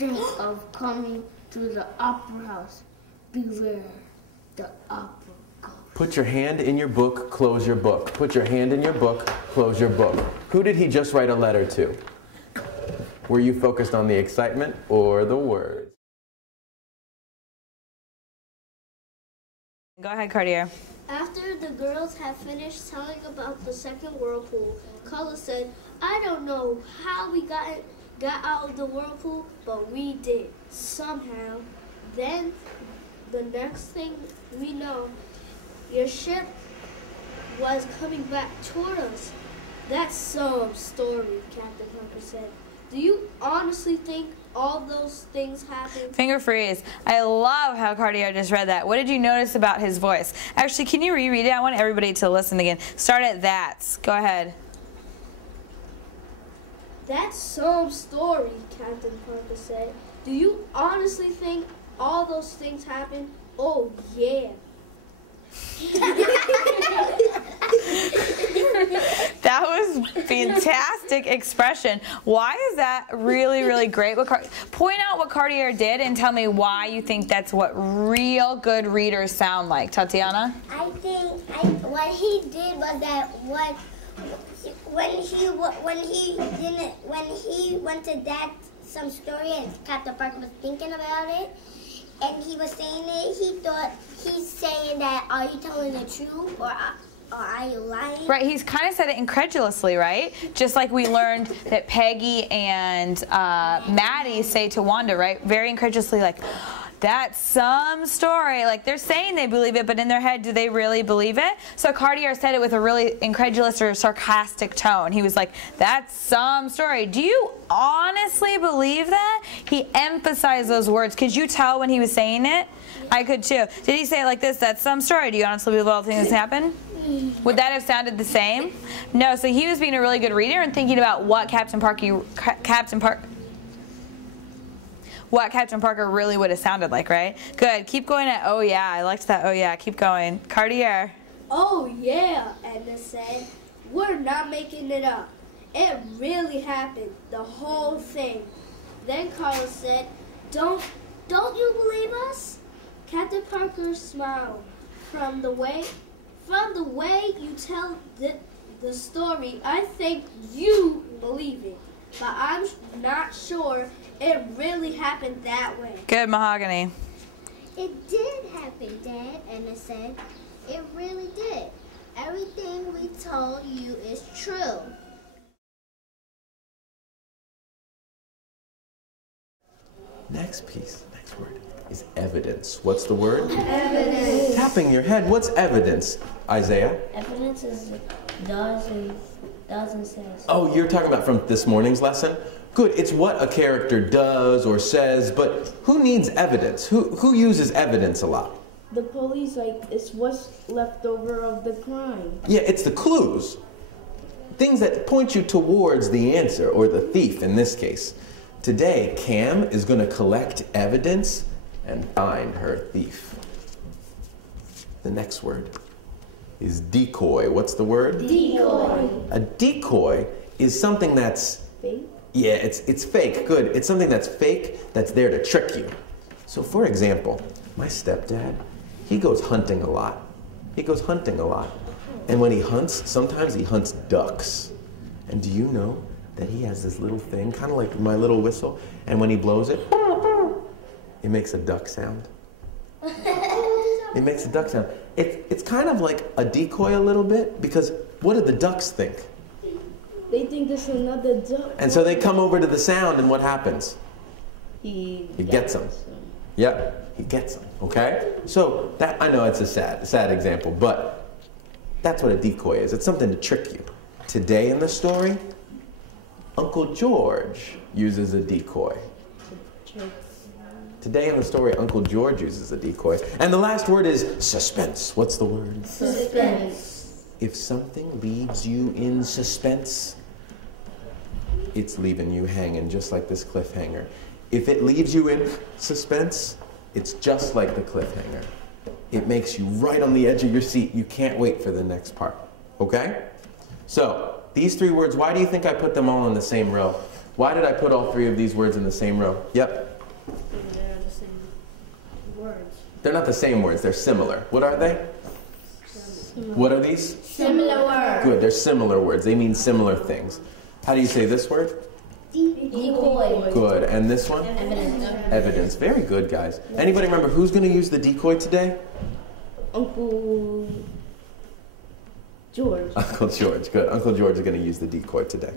think of coming to the opera house. Beware the opera ghost. Put your hand in your book, close your book. Put your hand in your book, close your book. Who did he just write a letter to? Were you focused on the excitement or the words? Go ahead, Cartier. After the girls had finished telling about the second whirlpool, Carla said, I don't know how we got out of the whirlpool, but we did, somehow. Then, the next thing we know, your ship was coming back toward us. That's some story, Captain Parker said. Do you honestly think all those things happened? Finger freeze. I love how Cartier just read that. What did you notice about his voice? Actually, can you reread it? I want everybody to listen again. Start at that. Go ahead. That's some story, Captain Parker said. Do you honestly think all those things happened? Oh, yeah. That was fantastic expression. Why is that really, really great? Point out what Cartier did and tell me why you think that's what real good readers sound like. Tatiana? I think what he did was that when he went to that some story and Captain Parker was thinking about it, and he was saying it, he thought he's saying that, are you telling the truth or are you lying? Right, he's kind of said it incredulously, right? Just like we learned that Peggy and Maddie say to Wanda, right? Very incredulously, like, that's some story. Like, they're saying they believe it, but in their head, do they really believe it? So Cartier said it with a really incredulous or sarcastic tone. He was like, that's some story. Do you honestly believe that? He emphasized those words. Could you tell when he was saying it? I could too. Did he say it like this? That's some story. Do you honestly believe all the things that happen? Would that have sounded the same? No, so he was being a really good reader and thinking about what Captain Parker really would have sounded like, right? Good. Keep going at oh yeah. I liked that oh yeah. Keep going. Cartier. Oh yeah, Edna said. We're not making it up. It really happened. The whole thing. Then Carla said, Don't you believe us? Captain Parker smiled. From the way you tell the story, I think you believe it. But I'm not sure it really happened that way. Good, Mahogany. It did happen, Dad, Anna said. It really did. Everything we told you is true. Next piece, next word is evidence. What's the word? Evidence. Tapping your head. What's evidence, Isaiah? Evidence is does and says. Oh, you're talking about from this morning's lesson? Good. It's what a character does or says, but who needs evidence? Who uses evidence a lot? The police, like, it's what's left over of the crime. Yeah, it's the clues. Things that point you towards the answer, or the thief in this case. Today, Cam is going to collect evidence and find her thief. The next word is decoy. What's the word? Decoy. A decoy is something that's Fake? Yeah, it's fake. Good. It's something that's fake that's there to trick you. So for example, my stepdad, he goes hunting a lot. He goes hunting a lot. And when he hunts, sometimes he hunts ducks. And do you know that he has this little thing, kind of like my little whistle, and when he blows it, it makes a duck sound. It makes a duck sound. It's kind of like a decoy a little bit, because what do the ducks think? They think there's another duck. And so they come over to the sound, and what happens? He gets them. Yep, he gets them, okay? So that, I know it's a sad example, but that's what a decoy is. It's something to trick you. Today in the story, Uncle George uses a decoy. Today in the story, Uncle George uses a decoy. And the last word is suspense. What's the word? Suspense. If something leaves you in suspense, it's leaving you hanging, just like this cliffhanger. If it leaves you in suspense, it's just like the cliffhanger. It makes you right on the edge of your seat. You can't wait for the next part, okay? So, these three words, why do you think I put them all in the same row? Why did I put all three of these words in the same row? Yep. They're the same words. They're not the same words. They're similar. What are they? What are these? Similar word. Good. They're similar words. They mean similar things. How do you say this word? Decoy. Good. And this one? Evidence. Evidence. Very good, guys. Anybody remember who's going to use the decoy today? Uncle George. Uncle George. Good. Uncle George is going to use the decoy today.